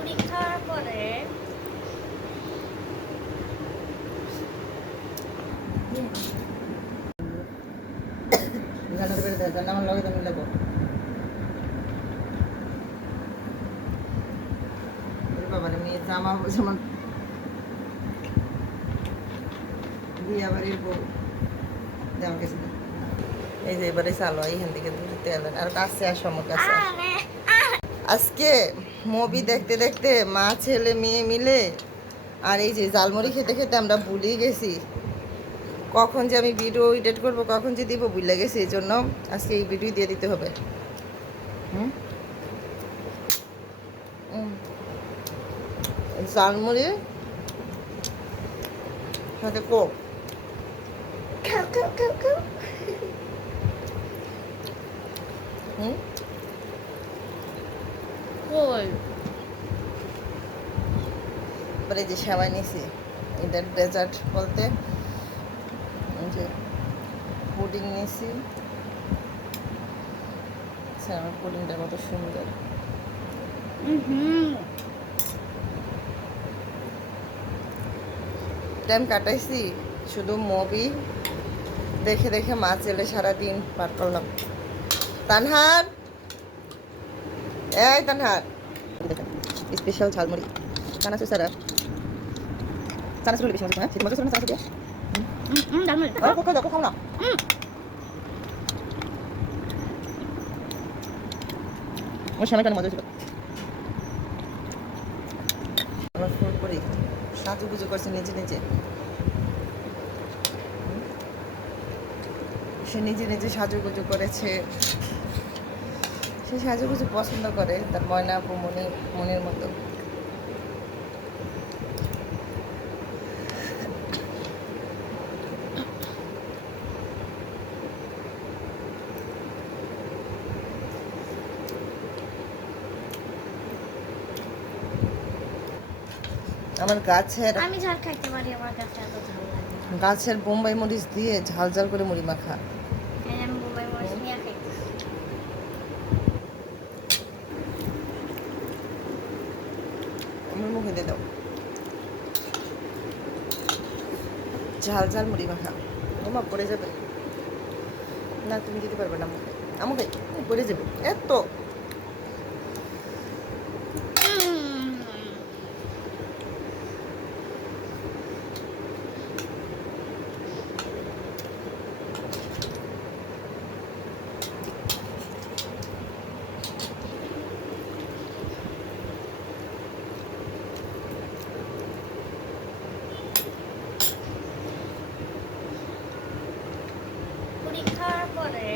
পরীক্ষার পরে আমার লগে তো মিলাবো বাবার মেয়ে জামা যেমন বিয়ে বাড়ির বউ যেমন গেছে এই যে এবারে চালো এইখান থেকে দূরতে এলেন আর কাছে আসো আমার কাছে আজকে মুভি দেখতে দেখতে মা ছেলে মেয়ে মিলে আর এই যে জালমুড়ি খেতে খেতে আমরা ভুলেই গেছি কখন যে আমি ভিডিও এডিট করবো কখন যে দিব ভুলে গেছি এই জন্য আজকে এই ভিডিও দিয়ে দিতে হবে জালমুড়ি সাথে কোক কই পরে যে সেমাই নিয়েছি এটার ডেজার্ট বলতে যে পুডিং নিয়েছি আমার পুডিংটা কত সুন্দর টাইম কাটাইছি শুধু মুভি দেখে দেখে মা ছেলে সারাদিন পার করলাম তানহার এই তানহার স্পেশাল ঝালমুড়ি চানাচুর সারা চানাচুর হলে বেশি মজা হ্যাঁ সেটা মজা ছিল না চানাচুর দিয়ে কোথায় দেখো খাও না ওর সময়টা মজা ছিল আবার ফুল করি সাজুগুজু করছে নিজে নিজে সে নিজে নিজে সাজুগুজু করেছে সে সাজুগুজু পছন্দ করে তার ময়না আপু মনের মতো আমার গাছের আমি ঝাল খাইতে পারি আমার কাছে এত ঝাল লাগে না। গাছের বোম্বাই মরিচ দিয়ে ঝাল ঝাল করে মুড়ি মাখা আমি মুম্বাই মরিচ নিয়ে খাইতেছি আমার মুখে দিয়ে দাও ঝাল ঝাল মুড়ি মাখা ওমা পড়ে যাবে না তুমি দিতে পারবে না মুখে আমাকে পড়ে যাবে এত পরীক্ষার পরে